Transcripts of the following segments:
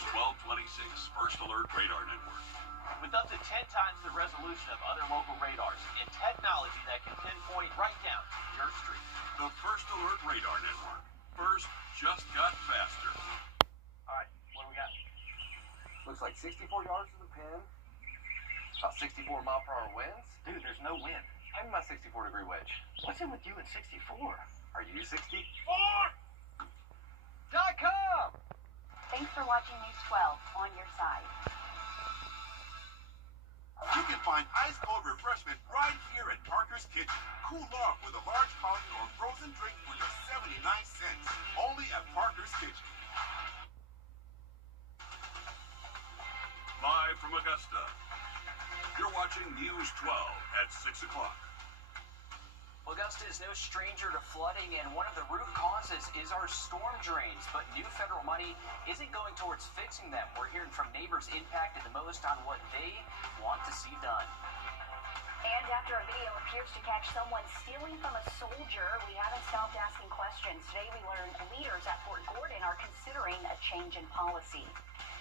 News 1226 First Alert Radar Network. With up to 10 times the resolution of other local radars and technology that can pinpoint right down your street. The First Alert Radar Network. First just got faster. All right, what do we got? Looks like 64 yards to the pin. About 64 mile per hour winds. Dude, there's no wind. Hand me my 64-degree wedge. What's in with you at 64? Are you 64? .com! Thanks for watching News 12 on your side. You can find ice-cold refreshment right here at Parker's Kitchen. Cool off with a large fountain or frozen drink for just 79 cents. Only at Parker's Kitchen. Live from Augusta, you're watching News 12 at 6 o'clock. Augusta is no stranger to flooding, and one of the root causes is our storm drains. But new federal money isn't going towards fixing them. We're hearing from neighbors impacted the most on what they want to see done. And after a video appears to catch someone stealing from a soldier, we haven't stopped asking questions. Today we learned leaders at Fort Gordon are considering a change in policy.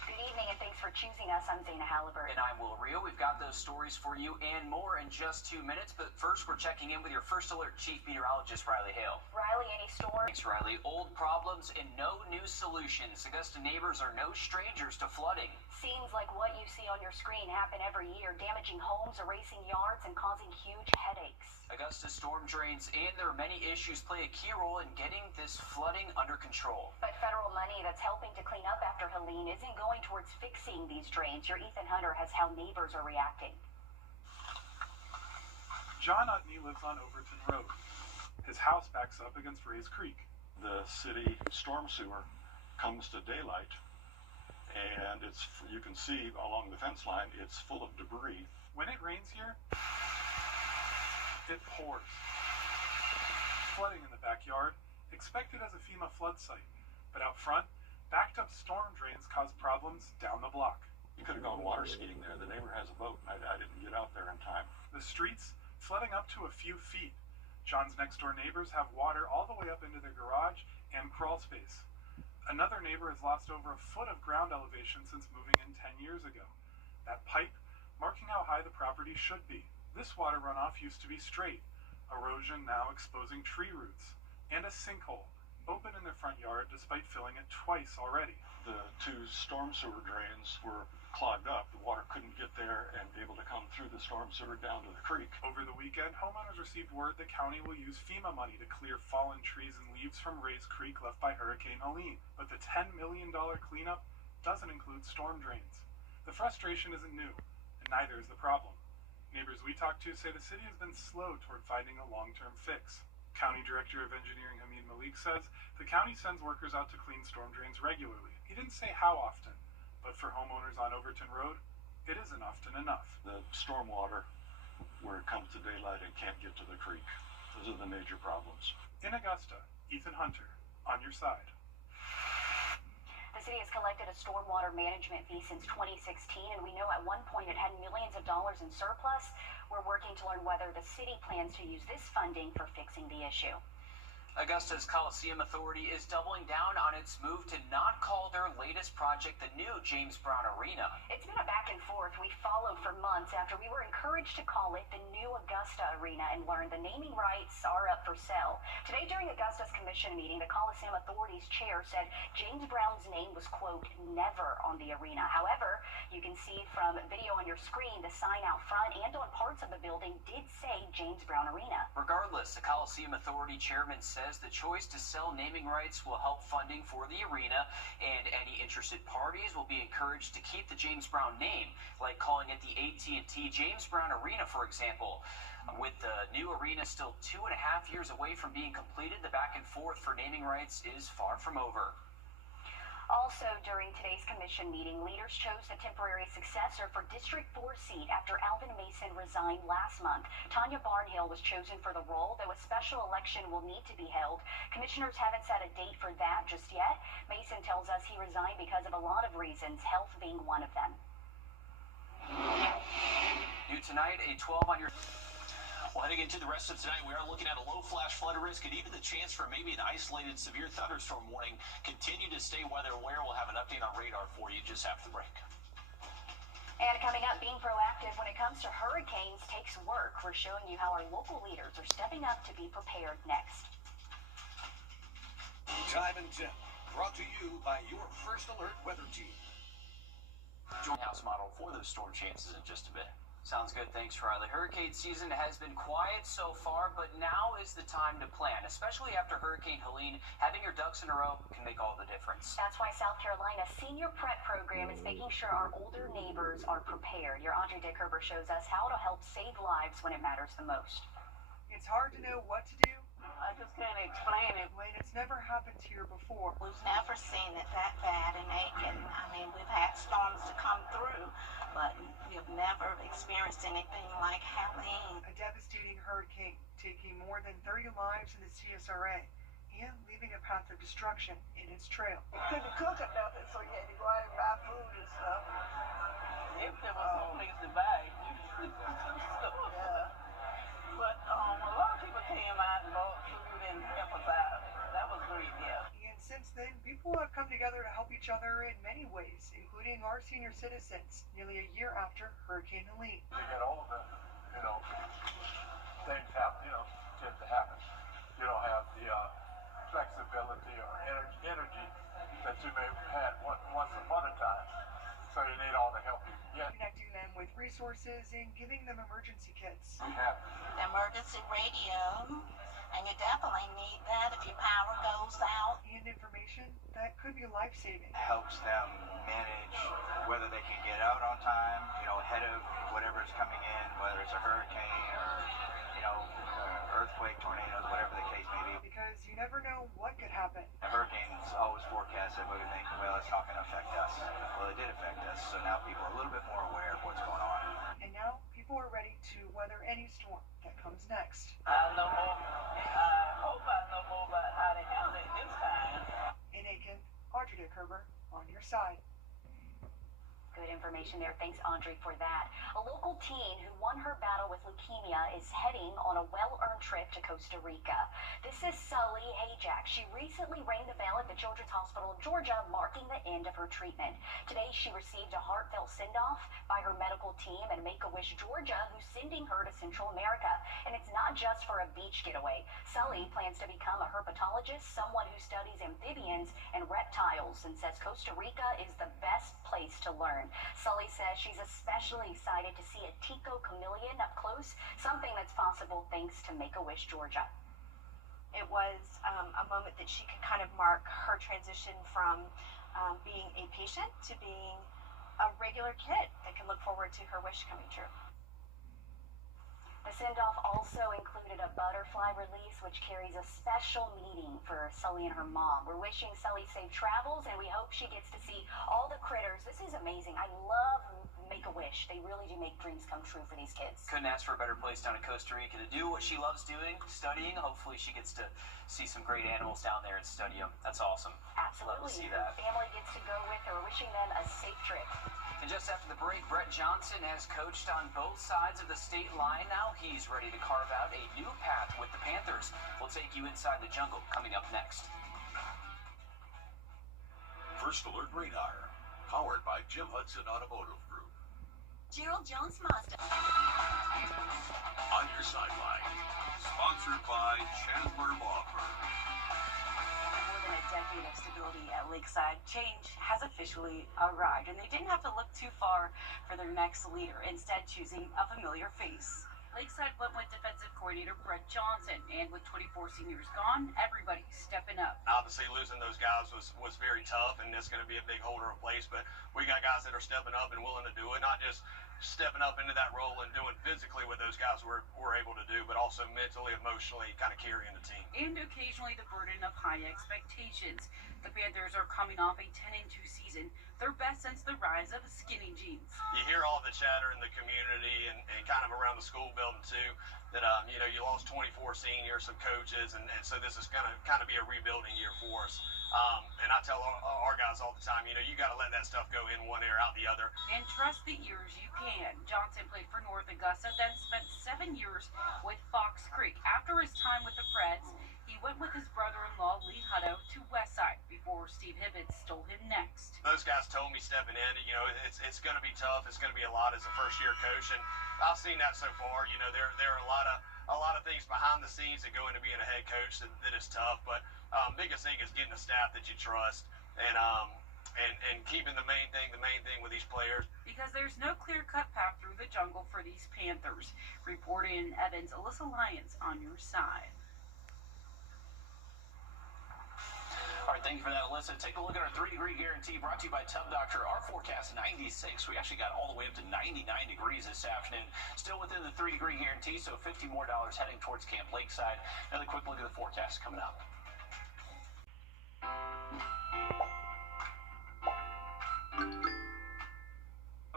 Good evening, and thanks for choosing us. I'm Zana Halliburton. And I'm Will Rio. We've got those stories for you and more in just 2 minutes. But first, we're checking in with your First Alert Chief Meteorologist, Riley Hale. Riley, any storms? Thanks, Riley. Old problems and no new solutions. Augusta neighbors are no strangers to flooding. Seems like what you see on your screen happen every year, damaging homes, erasing yards, and causing huge headaches. Augusta storm drains and their many issues play a key role in getting this flooding under control. But federal money that's helping to clean up after Helene isn't going towards fixing these drains. Your Ethan Hunter has how neighbors are reacting. John Utney lives on Overton Road. His house backs up against Rays Creek. The city storm sewer comes to daylight, and you can see along the fence line, it's full of debris. When it rains here, it pours. Flooding in the backyard, expected as a FEMA flood site, but out front, backed up storm drains cause problems down the block. You could have gone water skiing there. The neighbor has a boat, and I didn't get out there in time. The streets flooding up to a few feet. John's next door neighbors have water all the way up into their garage and crawl space. Another neighbor has lost over a foot of ground elevation since moving in 10 years ago. That pipe marking how high the property should be. This water runoff used to be straight, erosion now exposing tree roots, and a sinkhole, open in their front yard despite filling it twice already. The two storm sewer drains were clogged up. The water couldn't get there and be able to come through the storm sewer down to the creek. Over the weekend, homeowners received word the county will use FEMA money to clear fallen trees and leaves from Rays Creek left by Hurricane Helene. But the $10 million cleanup doesn't include storm drains. The frustration isn't new, and neither is the problem. Neighbors we talked to say the city has been slow toward finding a long-term fix. County Director of Engineering Hamid Malik says the county sends workers out to clean storm drains regularly. He didn't say how often, but for homeowners on Overton Road, it isn't often enough. The storm water, where it comes to daylight and can't get to the creek. Those are the major problems. In Augusta, Ethan Hunter, on your side. The city has collected a stormwater management fee since 2016, and we know at one point it had millions of dollars in surplus. We're working to learn whether the city plans to use this funding for fixing the issue. Augusta's Coliseum Authority is doubling down on its move to not call their latest project the new James Brown Arena. It's been a back and forth we followed for months after we were encouraged to call it the new Augusta Arena and learned the naming rights are up for sale. Today during Augusta's commission meeting, the Coliseum Authority's chair said James Brown's name was, quote, never on the arena. However, you can see from video on your screen, the sign out front and on parts of the building did say James Brown Arena. Regardless, the Coliseum Authority chairman says the choice to sell naming rights will help funding for the arena, and any interested parties will be encouraged to keep the James Brown name, like calling it the AT&T James Brown Arena, for example. With the new arena still 2.5 years away from being completed, the back and forth for naming rights is far from over. Also, during today's commission meeting, leaders chose the temporary successor for District 4 seat after Alvin Mason resigned last month. Tanya Barnhill was chosen for the role, though a special election will need to be held. Commissioners haven't set a date for that just yet. Mason tells us he resigned because of a lot of reasons, health being one of them. New tonight, a 12 on your... Well, heading into the rest of tonight, we are looking at a low flash flood risk and even the chance for maybe an isolated severe thunderstorm warning. Continue to stay weather aware. We'll have an update on radar for you just after the break. And coming up, being proactive when it comes to hurricanes takes work. We're showing you how our local leaders are stepping up to be prepared next. Time and Temp, brought to you by your First Alert weather team. Joint house model for those storm chances in just a bit. Sounds good. Thanks, Riley. Hurricane season has been quiet so far, but now is the time to plan, especially after Hurricane Helene. Having your ducks in a row can make all the difference. That's why South Carolina's Senior Prep Program is making sure our older neighbors are prepared. Your Audrey Dickerber shows us how to help save lives when it matters the most. It's hard to know what to do. I just can't explain it. When it's never happened here before. We've never seen it that bad in Aiken. I mean, we've had storms to come through, but we've never experienced anything like Helene. A devastating hurricane taking more than 30 lives in the CSRA and leaving a path of destruction in its trail. You couldn't cook or nothing, so you had to go out and buy food and stuff. If there was no place to buy, you yeah. But a lot of people came out and bought food and help us out. That was great, yeah. And since then, people have come together to help each other in many ways, including our senior citizens, nearly a year after Hurricane Helene. You get older, things happen, tend to happen. You don't have the flexibility or energy that you may have had once upon a time. So you need all the help you can get. Connecting them with resources and giving them emergency kits. We have Emergency radio, and you definitely need that if your power goes out. And information that could be life-saving. Helps them manage whether they can get out on time, ahead of whatever's coming in, whether it's a hurricane or, earthquake, tornadoes, whatever the case may be. Because you never know what could happen. A hurricane's always forecasted, but we think, well, it's not going to affect us. Well, it did affect us, so now people are a little bit more aware of what's going on. And now people are ready to weather any storm that comes next. I hope I know more about how to handle it this time. In Aiken, Audrey Dickerber on your side. Good information there. Thanks, Audrey, for that. A local teen who won her battle with leukemia is heading on a well-earned trip to Costa Rica. This is Sully Hayjack. She recently rang the bell at the Children's Hospital of Georgia, marking the end of her treatment. Today, she received a heartfelt send-off by her medical team at Make-A-Wish, Georgia, who's sending her to Central America. And it's not just for a beach getaway. Sully plans to become a herpetologist, someone who studies amphibians and reptiles, and says Costa Rica is the best place to learn. Sully says she's especially excited to see a Tico chameleon up close, something that's possible thanks to Make-A-Wish, Georgia. It was a moment that she could kind of mark her transition from being a patient to being a regular kid that can look forward to her wish coming true. The send-off also included a butterfly release, which carries a special meaning for Sully and her mom. We're wishing Sully safe travels, and we hope she gets to see all the critters. This is amazing. I love Make-A-Wish. They really do make dreams come true for these kids. Couldn't ask for a better place down in Costa Rica to do what she loves doing, studying. Hopefully she gets to see some great animals down there and study them. That's awesome. Absolutely. Love to see that. Family gets to go with her. We're wishing them a safe trip. And just after the break, Brett Johnson has coached on both sides of the state line now. He's ready to carve out a new path with the Panthers. We'll take you inside the jungle coming up next. First Alert Radar, powered by Jim Hudson Automotive Group. Gerald Jones Mazda. On your sideline, sponsored by Chandler Law Firm. More than a decade of stability at Lakeside, change has officially arrived, and they didn't have to look too far for their next leader, instead choosing a familiar face. Lakeside went with defensive coordinator Brett Johnson, and with 24 seniors gone, everybody's stepping up. Obviously, losing those guys was very tough, and it's going to be a big hole to replace, but we got guys that are stepping up and willing to do it, not just stepping up into that role and doing physically what those guys were able to do, but also mentally, emotionally, kind of carrying the team. And occasionally the burden of high expectations. The Panthers are coming off a 10-2 season, their best since the rise of skinny jeans. You hear all the chatter in the community and kind of around the school building too, that you lost 24 seniors, some coaches, and so this is going to kind of be a rebuilding year for us. And I tell our guys all the time, you got to let that stuff go in one ear, out the other. And trust the ears you can. Johnson played for North Augusta, then spent 7 years with Fox Creek. After his time with the Preds, he went with his brother-in-law, Lee Hutto, to Westside before Steve Hibbett stole him next. Those guys told me stepping in, it's going to be tough. It's going to be a lot as a first-year coach, and I've seen that so far. There are a lot of things behind the scenes that go into being a head coach that is tough, but biggest thing is getting a staff that you trust and keeping the main thing with these players. Because there's no clear-cut path through the jungle for these Panthers. Reporting in Evans, Alyssa Lyons on your side. All right, thank you for that, Alyssa. Take a look at our 3-degree guarantee brought to you by Tub Doctor. Our forecast, 96. We actually got all the way up to 99 degrees this afternoon. Still within the 3-degree guarantee, so $50 more heading towards Camp Lakeside. Another quick look at the forecast coming up.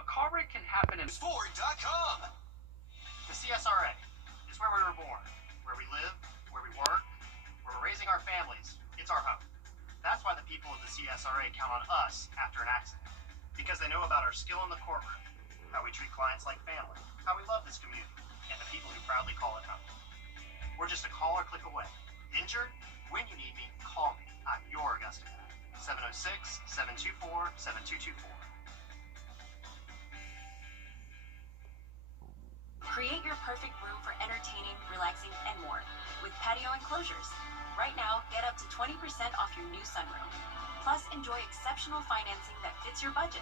A car wreck can happen in Ford.com. The CSRA is where we were born, where we live, where we work, where we're raising our families. It's our home. That's why the people of the CSRA count on us after an accident, because they know about our skill in the courtroom, how we treat clients like family, how we love this community, and the people who proudly call it home. We're just a call or click away. Injured? When you need me, call me. I'm your Augusta guy. 706-724-7224. Create your perfect room for entertaining, relaxing, and more with patio enclosures. Right now, get up to 20% off your new sunroom. Plus, enjoy exceptional financing that fits your budget.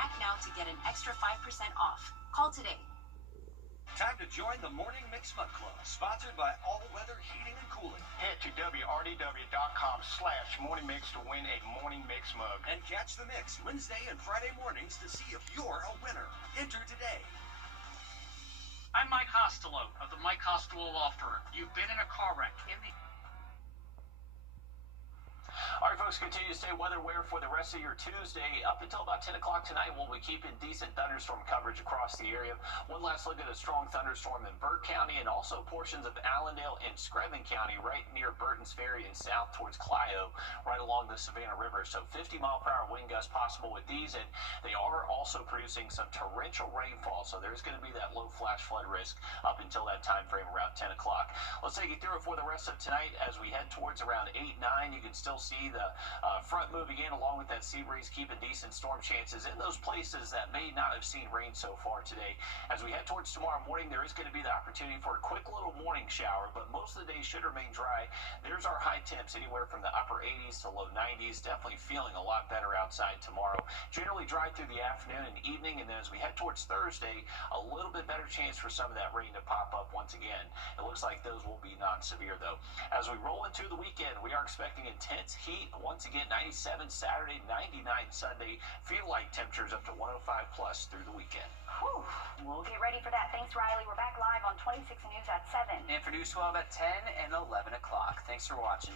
Act now to get an extra 5% off. Call today. Time to join the Morning Mix Mug Club, sponsored by All Weather Heating and Cooling. Head to wrdw.com/morningmix to win a Morning Mix mug. And catch the mix Wednesday and Friday mornings to see if you're a winner. Enter today. I'm Mike Costello of the Mike Costello Law Firm. You've been in a car wreck. All right, folks, continue to stay weather aware for the rest of your Tuesday. Up until about 10 o'clock tonight, we'll be keeping decent thunderstorm coverage across the area. One last look at a strong thunderstorm in Burke County and also portions of Allendale and Screven County right near Burton's Ferry and south towards Clio, right along the Savannah River. So 50-mile-per-hour wind gusts possible with these, and they are also producing some torrential rainfall. So there's going to be that low flash flood risk up until that time frame around 10 o'clock. Let's take you through it for the rest of tonight as we head towards around 8, 9. You can still see the front moving in along with that sea breeze, keeping decent storm chances in those places that may not have seen rain so far today. As we head towards tomorrow morning, there is going to be the opportunity for a quick little morning shower, but most of the day should remain dry. There's our high temps anywhere from the upper 80s to low 90s. Definitely feeling a lot better outside tomorrow. Generally dry through the afternoon and evening, and then as we head towards Thursday, a little bit better chance for some of that rain to pop up once again. It looks like those will be non-severe though. As we roll into the weekend, we are expecting intense heat. Once again, 97 Saturday, 99 Sunday. Feel like temperatures up to 105 plus through the weekend. Whew. We'll get ready for that. Thanks, Riley. We're back live on 26 News at 7. And for News 12 at 10 and 11 o'clock. Thanks for watching.